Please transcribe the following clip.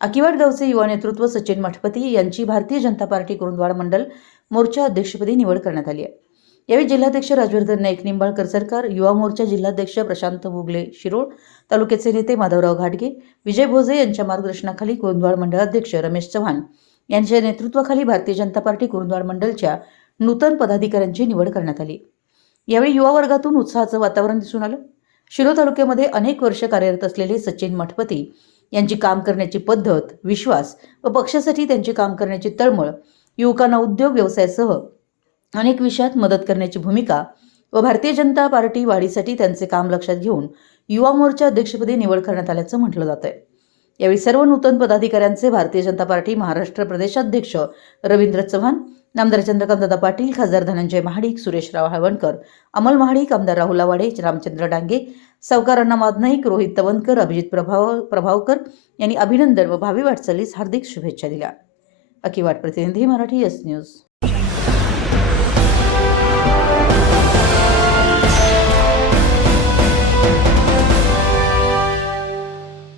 अकिवाड गावचे युवा नेतृत्व सचिन मठपती यांची भारतीय जनता पार्टी कुरुंदवाड मंडल मोर्चा अध्यक्षपदी निवड करण्यात आली आहे. यावेळी जिल्हाध्यक्ष राजवर्धन नाईक निंबाळकर सरकार युवा मोर्चा जिल्हाध्यक्ष प्रशांत बुगले शिरोळ तालुक्याचे नेते माधवराव घाटगे विजय भोजे यांच्या मार्गदर्शनाखाली कुरुंदवाड मंडळाध्यक्ष रमेश चव्हाण यांच्या नेतृत्वाखाली भारतीय जनता पार्टी कुरुंदवाड मंडलच्या नूतन पदाधिकाऱ्यांची निवड करण्यात आली. यावेळी युवा वर्गातून उत्साहाचं वातावरण दिसून आलं. शिरो तालुक्यामध्ये अनेक वर्ष कार्यरत असलेले सचिन मठपती यांची काम करण्याची पद्धत विश्वास व पक्षासाठी त्यांचे काम करण्याची तळमळ युवकांना उद्योग व्यवसायासह अनेक विषयात मदत करण्याची भूमिका व भारतीय जनता पार्टी वाढीसाठी त्यांचे काम लक्षात घेऊन युवा मोर्चा अध्यक्षपदी निवड करण्यात आल्याचं म्हटलं जात आहे यावेळी सर्व नूतन पदाधिकाऱ्यांचे भारतीय जनता पार्टी महाराष्ट्र प्रदेशाध्यक्ष रवींद्र चव्हाण नामदार चंद्रकांतदादा पाटील खासदार धनंजय महाडिक सुरेशराव हळवणकर अमल महाडिक आमदार राहुल आवाडे रामचंद्र डांगे सावकार अण्णा मादनाईक रोहित तवनकर अभिजित प्रभाव प्रभावकर यांनी अभिनंदन व भावी वाटचालीस हार्दिक शुभेच्छा दिल्या. अकिवाट प्रतिनिधी मराठी एस न्यूज.